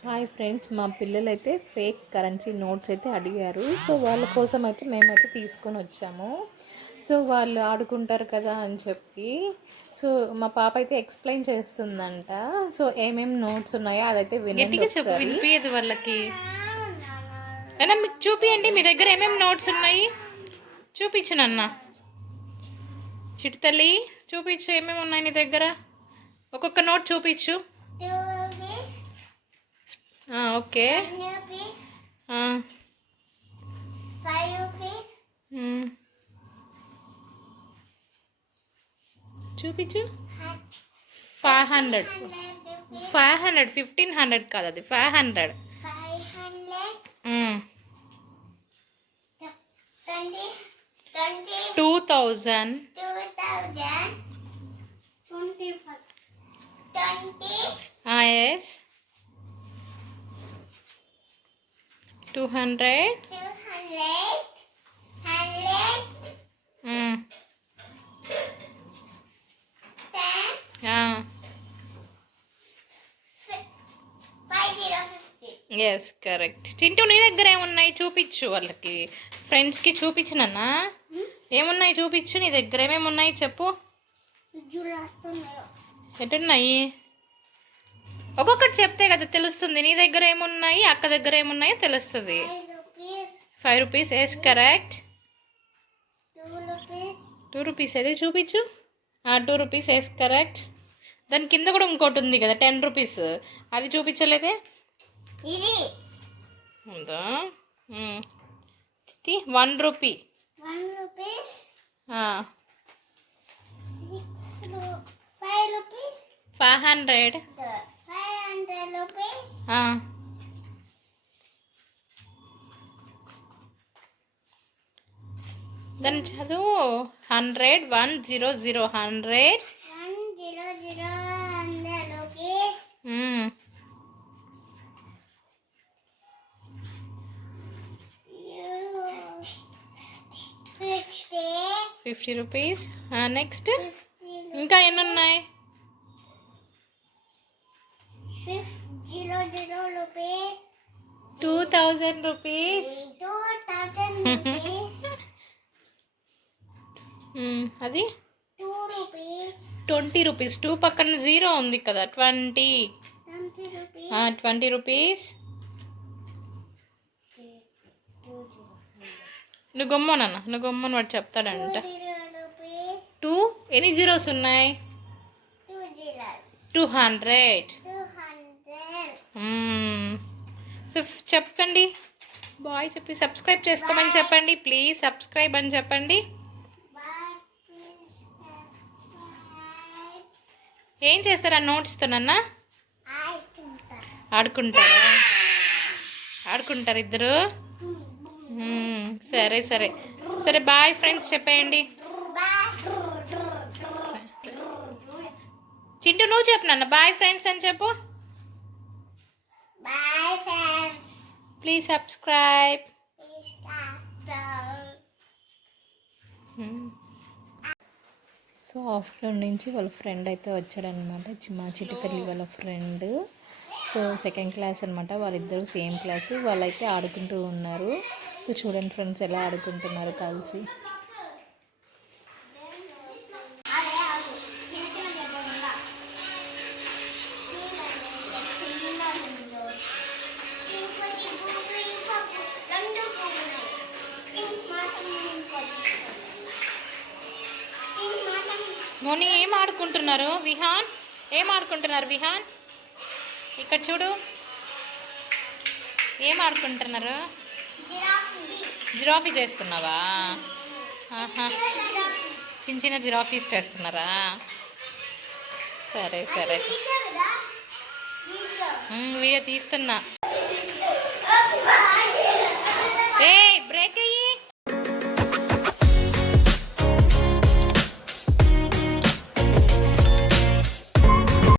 Hi friends, మా పిల్లలైతే fake currency notes అయితే అడిగారు. సో వాళ్ళ కోసం అయితే మేమైతే తీసుకొని వచ్చాము. సో వాళ్ళు ఆడుకుంటారు కదా అని చెప్పి సో మా పాప అయితే ఎక్స్ప్లెయిన్ చేస్తుందంట. సో ఏమేమి నోట్స్ ఉన్నాయో అదైతే వినండి ఒకసారి. వినిపించదు వాళ్ళకి. అయినా మీకు చూపియండి, మీ దగ్గర ఏమేమి నోట్స్ ఉన్నాయి చూపించు నాన్న. చిట్తల్లి చూపించు, ఏమేమి ఉన్నాయి నీ దగ్గర. ఒక్కొక్క నోట్ చూపించు. ఓకే, చూపించు. 500, 1500 కాదు, అది 500. 2000, yes, 200, ఎస్ కరెక్ట్. చింటూ నీ దగ్గర ఏమున్నాయి చూపించు, వాళ్ళకి ఫ్రెండ్స్కి చూపించినన్నా. ఏమున్నాయి చూపించు, నీ దగ్గర ఏమేమి ఉన్నాయి చెప్పు. ఎటున్నాయి ఒక్కొక్కటి చెప్తే కదా తెలుస్తుంది. నీ దగ్గర ఏమున్నాయి, అక్క దగ్గర ఏమున్నాయో తెలుస్తుంది. 5 రూపీస్, ఎస్ కరెక్ట్. 2 రూపీస్ అది చూపించు. 2 రూపీస్, ఎస్ కరెక్ట్. దాని కింద కూడా ఇంకోటి ఉంది కదా 10 రూపీస్, అది చూపించలేదే. ఉందా? 1 రూపీ, 500, దాన్ని చదువు. 100, 100, 100. $50 రూపీస్. నెక్స్ట్ ఇంకా ఎన్ని ఉన్నాయి? 2000 రూపీస్. అది 20 రూపీస్. 2 పక్కన 0 ఉంది కదా, 20. 20 రూపీస్. నువ్వు గమ్మనన్నా, నువ్వు గమ్మని వాడు చెప్తాడంట. 2 ఎన్ని జీరోస్ ఉన్నాయి? 200. సో చెప్పండి, బాయ్ చెప్పి సబ్స్క్రైబ్ చేసుకోమని చెప్పండి. ప్లీజ్ సబ్స్క్రైబ్ అని చెప్పండి. ఏం చేస్తారా నోట్స్తో నన్న? ఆడుకుంటారా? ఆడుకుంటారు ఇద్దరు. సరే సరే సరే, బాయ్ ఫ్రెండ్స్ చెప్పేయండి. చింటూ నువ్వు చెప్పు నాన్న, బాయ్ ఫ్రెండ్స్ అని చెప్పు. Please subscribe. సో ఆఫ్టర్నూన్ నుంచి వాళ్ళ ఫ్రెండ్ అయితే వచ్చాడనమాట, మా చిటితల్లి వాళ్ళ ఫ్రెండ్. సో సెకండ్ క్లాస్ అనమాట, వాళ్ళిద్దరూ సేమ్ క్లాసు. వాళ్ళైతే ఆడుకుంటూ ఉన్నారు. సో చూడండి ఫ్రెండ్స్ ఎలా ఆడుకుంటున్నారు కలిసి. మోని ఏం ఆడుకుంటున్నారు? విహాన్ ఏం ఆడుకుంటున్నారు? విహాన్ ఇక్కడ చూడు, ఏం ఆడుకుంటున్నారు? జిరాఫీ చేస్తున్నావా? చిన్న చిన్న జిరాఫీస్ చేస్తున్నారా? సరే సరే, వీడియో తీస్తున్నా.